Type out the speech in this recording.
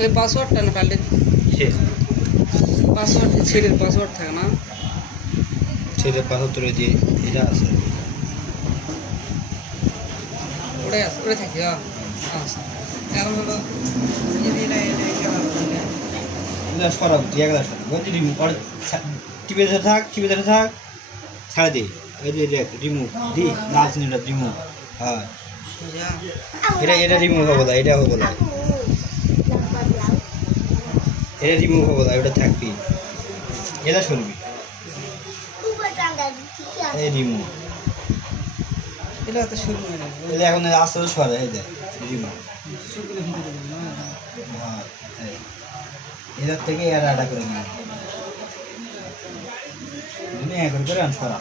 ওই পাসওয়ার্ডটা না পাল্টে কিসের পাসওয়ার্ড ছেলের পাসওয়ার্ড থাকে না ছেলের পাথর তুলে দিয়ে এটা আছে ওটাই আছে ওটা থাকে আচ্ছা এখন হলো গ্লাস করা উচিত এক গ্লাস ওই যে রিমুভ আর টিপে ধরে থাক ছাড়ে দে এই যে দেখ রিমুভ দি নাচ নিটা রিমুভ হ্যাঁ এটা রিমুভ হবে না এটা হবে না এটা রিমুভ হবে না ওটা থাকবি এটা শুনবি এই রিমুভ এটা তো শুরু হয় না এটা এখন আস্তে আস্তে সরে এই দেখ রিমুভ হ্যাঁ এটার থেকে এর আটা করে নিয়ে এখন করে সরা